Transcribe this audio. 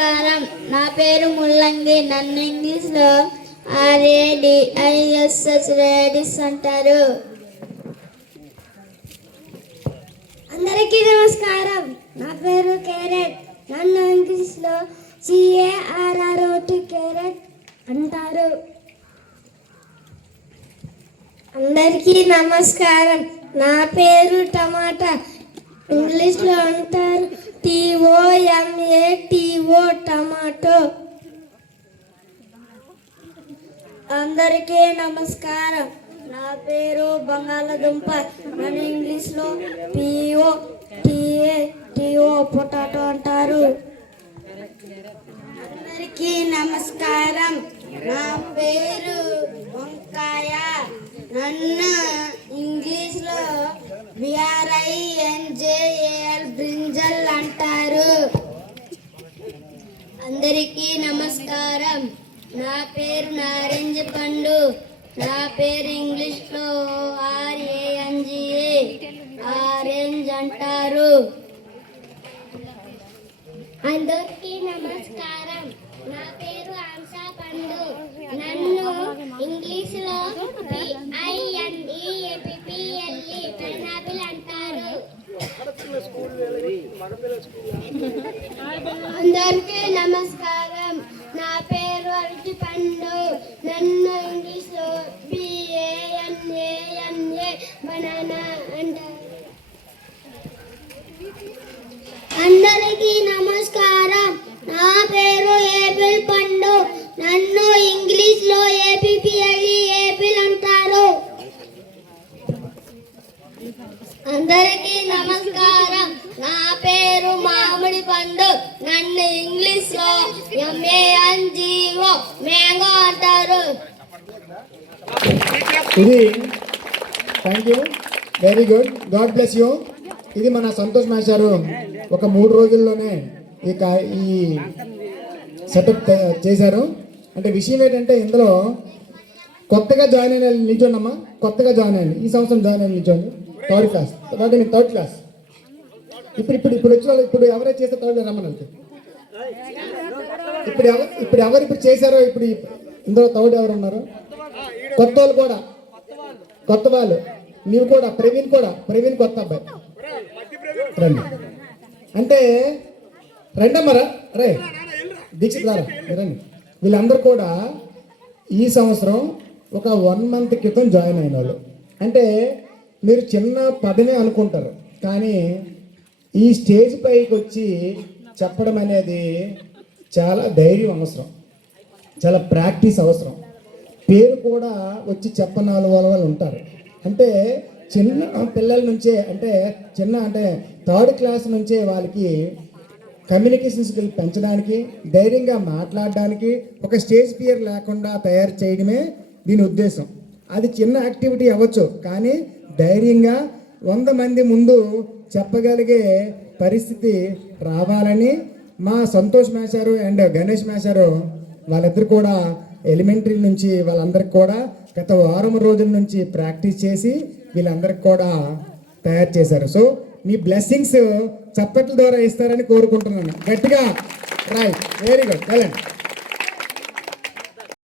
నమస్కారం. నా పేరు ముల్లంగి. నన్ను ఇంగ్లీష్లో RADISH రేడిస్ అంటారు. అందరికీ నమస్కారం. నా పేరు క్యారెట్. నన్ను ఇంగ్లీష్లో CARROT క్యారెట్ అంటారు. అందరికీ నమస్కారం. నా పేరు టమాటా. ఇంగ్లీష్లో అంటారు TOMATO టమాటో. అందరికీ నమస్కారం. నా పేరు బంగాళదుంప. నన్ను ఇంగ్లీష్లో POTATO పొటాటో అంటారు. అందరికీ నమస్కారం. నా పేరు వంకాయ. నన్ను ఇంగ్లీష్లో BRINJAL బ్రింజల్ అంటారు. అందరికీ నమస్కారం. నా పేరు నారింజ పండు. నా పేరు ఇంగ్లీష్లో RANGA ఆరెంజ్ అంటారు. అందరికీ నమస్కారం. నా పేరు ఆంసా పండు. నన్ను ఇంగ్లీష్లో PINEAPPLE పైనాపిల్ అంటారు. అందరికీ నమస్కారం. నా పేరు అరటి పండు. నన్ను ఇంగ్లీష్లో BANANA బనానా అంటారు. అందరికీ నమస్కారం. నా పేరు ఏపిల్ పండు. నన్ను ఇంగ్లీష్లో APPLE ఏపిల్ అంటారు. అందరికీ నమస్కారం. నా పేరు మామిడి పండు. నన్ను ఇంగ్లీష్లో MANGO మ్యాంగో అంటారు. ఇది thank you, very good, God bless you. ఇది మన సంతోష్ మాస్టారు ఒక 3 రోజుల్లోనే ఈ సెటప్ చేశారు. అంటే విషయం ఏంటంటే ఇందులో కొత్తగా జాయిన్ అయిన నిల్చోండమ్మా. కొత్తగా జాయిన్ అయ్యింది, ఈ సంవత్సరం జాయిన్ అయిన నిల్చోండి. థర్డ్ క్లాస్ ఇప్పుడు వచ్చిన ఇప్పుడు ఎవరైతే చేస్తే థర్డ్ రమ్మని ఇప్పుడు ఎవరు చేశారో ఇప్పుడు ఇందులో థర్డ్ ఎవరు ఉన్నారు? కొత్త వాళ్ళు కూడా, కొత్త వాళ్ళు. నీవు కూడా ప్రవీణ్ కొత్త అబ్బాయి రండి. అంటే రెండమ్మరా రే దీక్షిత్ రారా రండి. వీళ్ళందరూ కూడా ఈ సంవత్సరం ఒక 1 month క్రితం జాయిన్ అయిన వాళ్ళు. అంటే మీరు చిన్న పదమే అనుకుంటారు, కానీ ఈ స్టేజ్ పైకి వచ్చి చెప్పడం అనేది చాలా ధైర్యం అవసరం, చాలా ప్రాక్టీస్ అవసరం. పేరు కూడా వచ్చి చెప్పని వాళ్ళు ఉంటారు. అంటే చిన్న పిల్లల నుంచే, అంటే థర్డ్ క్లాస్ నుంచే వాళ్ళకి కమ్యూనికేషన్ స్కిల్ పెంచడానికి, ధైర్యంగా మాట్లాడడానికి ఒక స్టేజ్ ఫియర్ లేకుండా తయారు చేయడమే దీని ఉద్దేశం. అది చిన్న యాక్టివిటీ అవ్వచ్చు, కానీ ధైర్యంగా 100 మంది ముందు చెప్పగలిగే పరిస్థితి రావాలని మా సంతోష్ మాస్టారు అండ్ గణేష్ మాస్టారు వాళ్ళిద్దరు కూడా ఎలిమెంటరీ నుంచి వాళ్ళందరికి కూడా గత 1 వారం రోజుల నుంచి ప్రాక్టీస్ చేసి వీళ్ళందరికి కూడా తయారు చేశారు. సో మీ బ్లెస్సింగ్స్ చప్పట్ల ద్వారా ఇస్తారని కోరుకుంటున్నాను గట్టిగా. రైట్, వెరీ గుడ్, వెళ్ళండి.